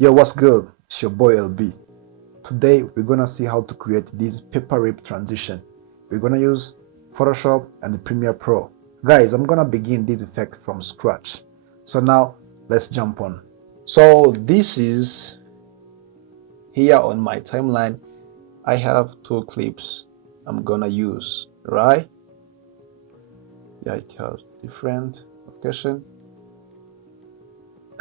Yo, what's good? It's your boy LB. Today we're gonna see how to create this paper rip transition. We're gonna use Photoshop and Premiere Pro. Guys, I'm gonna begin this effect from scratch. So now let's jump on. So this is here on my timeline. I have two clips I'm gonna use, right? Yeah, it has different location.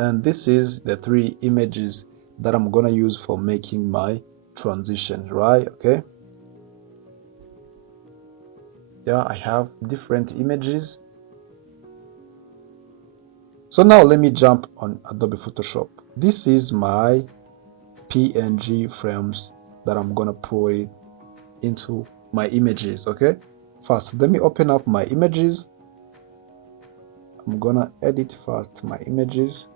And this is the three images that I'm gonna use for making my transition, right? Okay, yeah, I have different images. So now let me jump on Adobe Photoshop. This is my PNG frames that I'm gonna put it into my images. Okay, first let me open up my images. I'm gonna edit first my images.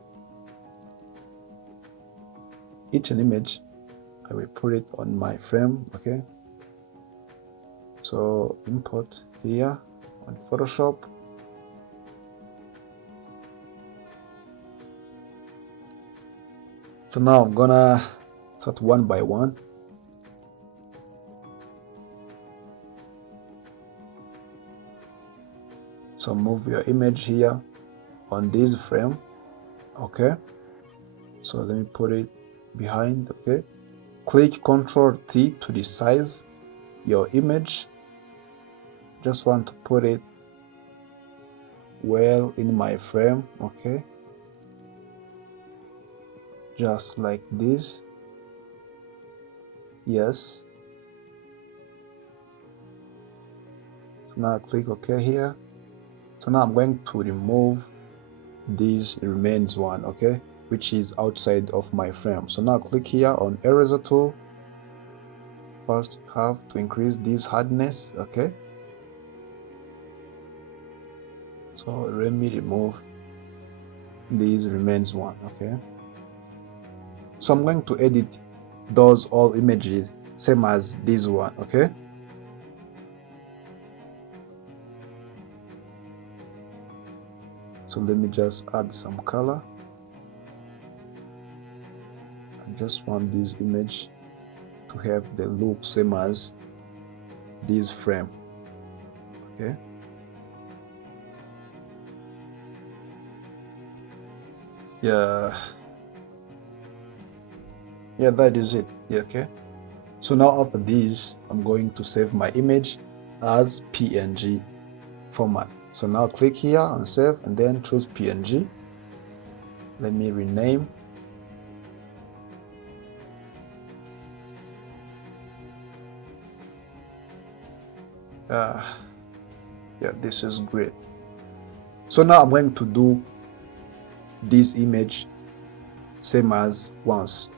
Each an image I will put it on my frame. Okay, so import here on Photoshop. So now I'm gonna start one by one. So move your image here on this frame. Okay, so let me put it behind. Okay, click Ctrl T to resize your image. Just want to put it well in my frame. Okay, just like this. Yes. So now click OK here. So now I'm going to remove this remains one, okay, which is outside of my frame. So now click here on eraser tool. First have to increase this hardness. Okay, so let me remove these remains one. Okay, so I'm going to edit those all images same as this one. Okay, so let me just add some color. I just want this image to have the look same as this frame. Okay, yeah, that is it. Yeah, okay, so now after this I'm going to save my image as PNG format. So now click here on save and then choose PNG. Let me rename. Yeah, this is great. So now I'm going to do this image same as once.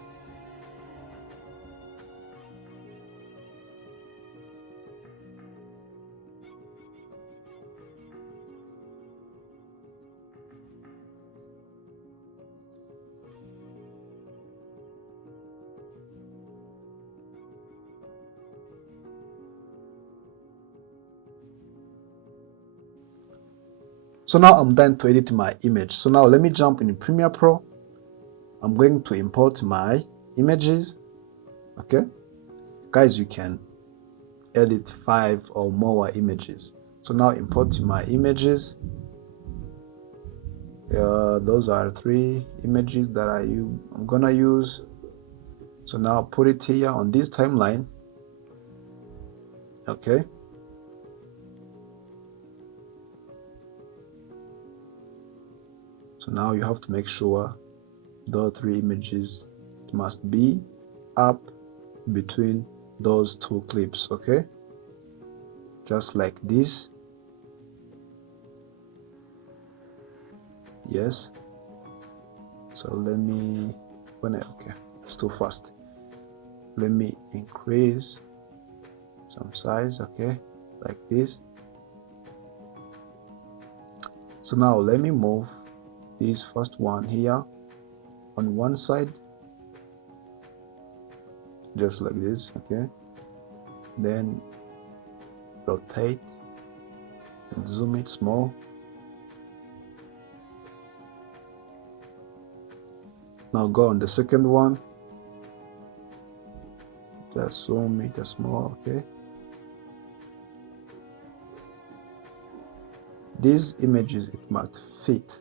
So now I'm done to edit my image. So now let me jump in Premiere Pro. I'm going to import my images. Okay, guys, you can edit 5 or more images. So now import my images. Those are 3 images that I'm gonna use. So now put it here on this timeline. Okay, so now you have to make sure the 3 images must be up between those 2 clips. Okay, just like this. Yes, so let me okay, it's too fast. Let me increase some size. Okay, like this. So now let me move this first one here on one side, just like this. Okay, then rotate and zoom it small. Now go on the second one, just zoom it a small. Okay, these images, it must fit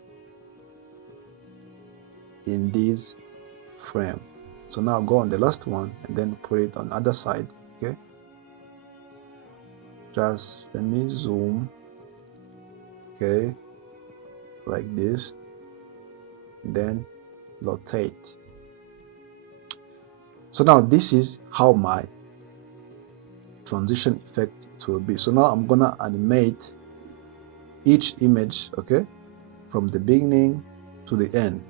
in this frame. So now go on the last one and then put it on the other side. Okay, just let me zoom. Okay, like this, then rotate. So now this is how my transition effect it will be. So now I'm gonna animate each image, okay, from the beginning to the end.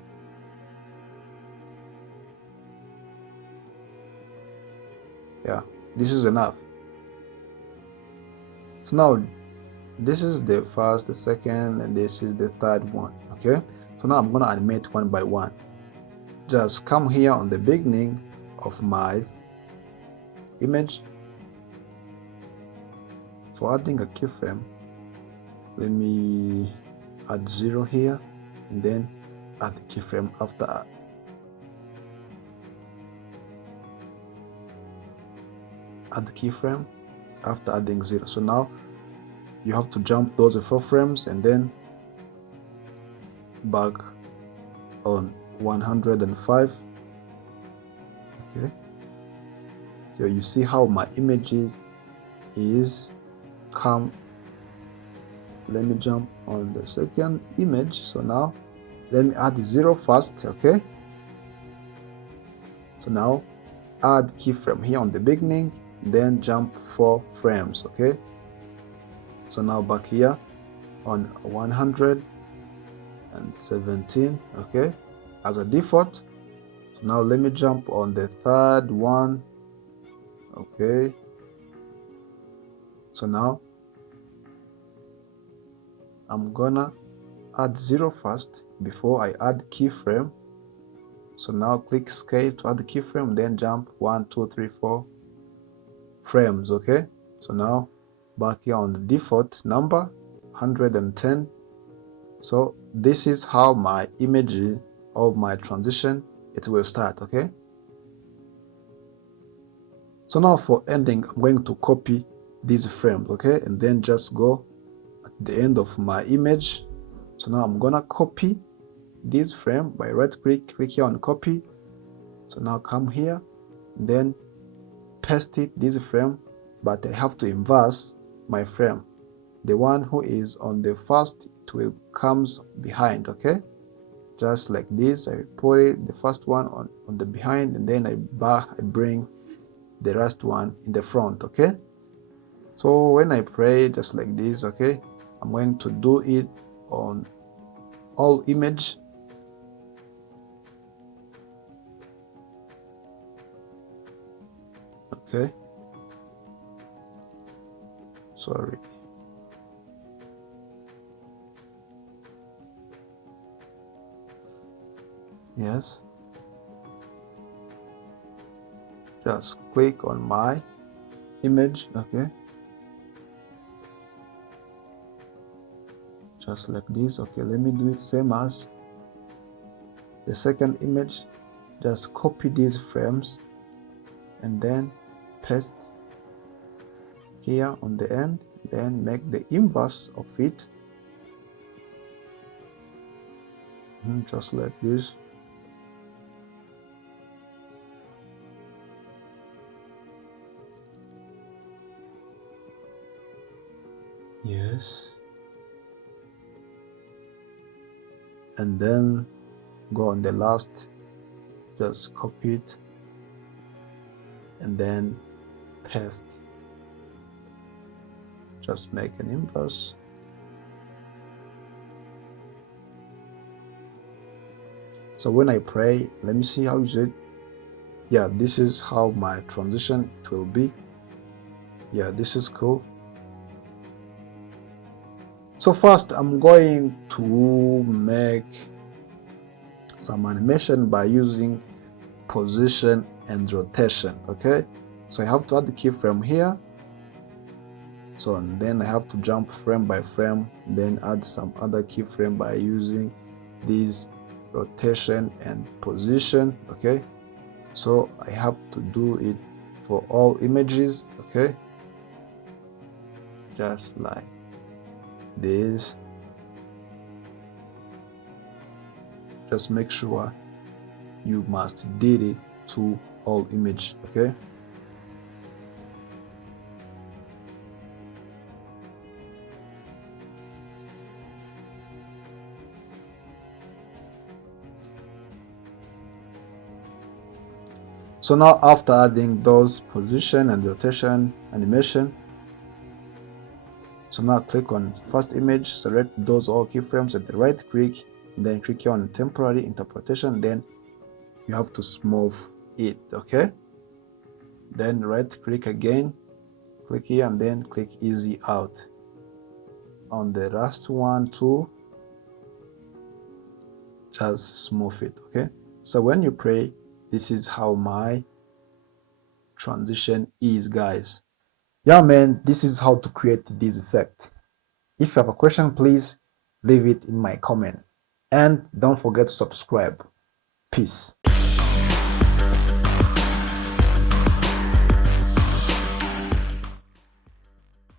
Yeah, this is enough. So now this is the first, the second, and this is the third one. Okay, so now I'm gonna animate one by one. Just come here on the beginning of my image. For adding a keyframe, let me add 0 here and then add the keyframe after. Add the keyframe after adding 0. So now you have to jump those 4 frames and then back on 105. Okay, so you see how my images is come. Let me jump on the second image. So now let me add 0 first. Okay, so now add keyframe here on the beginning, then jump 4 frames. Okay, so now back here on 117. Okay, as a default. So now let me jump on the third one. Okay, so now I'm gonna add 0 first before I add keyframe. So now click scale to add the keyframe, then jump 1 2 3 4 frames. Okay, so now back here on the default number 110. So this is how my image of my transition it will start. Okay, so now for ending, I'm going to copy these frames. Okay, and then just go at the end of my image. So now I'm gonna copy this frame by right click here on copy. So now come here, then paste it this frame, but I have to inverse my frame. The one who is on the first, it will comes behind. Okay, just like this. I put it the first one on the behind, and then I bring the last one in the front. Okay, so when I play just like this, okay, I'm going to do it on all image. Okay, sorry. Yes, just click on my image. Okay, just like this. Okay, let me do it same as the second image. Just copy these frames and then paste here on the end, then make the inverse of it, just like this. Yes, and then go on the last, just copy it and then paste, just make an inverse. So when I play, let me see how is it. Yeah, this is how my transition it will be. Yeah, this is cool. So first I'm going to make some animation by using position and rotation. Okay, so I have to add the keyframe here. So and then I have to jump frame by frame, then add some other keyframe by using this rotation and position. Okay, so I have to do it for all images. Okay, just like this. Just make sure you must did it to all image. Okay, so now after adding those position and rotation animation, so now click on first image, select those all keyframes and right click, and then click on temporary interpolation, then you have to smooth it. Okay, then right click again, click here, and then click easy out on the last one too, just smooth it. Okay, so when you play, this is how my transition is, guys. Yeah man, this is how to create this effect. If you have a question, please leave it in my comment, and don't forget to subscribe. Peace.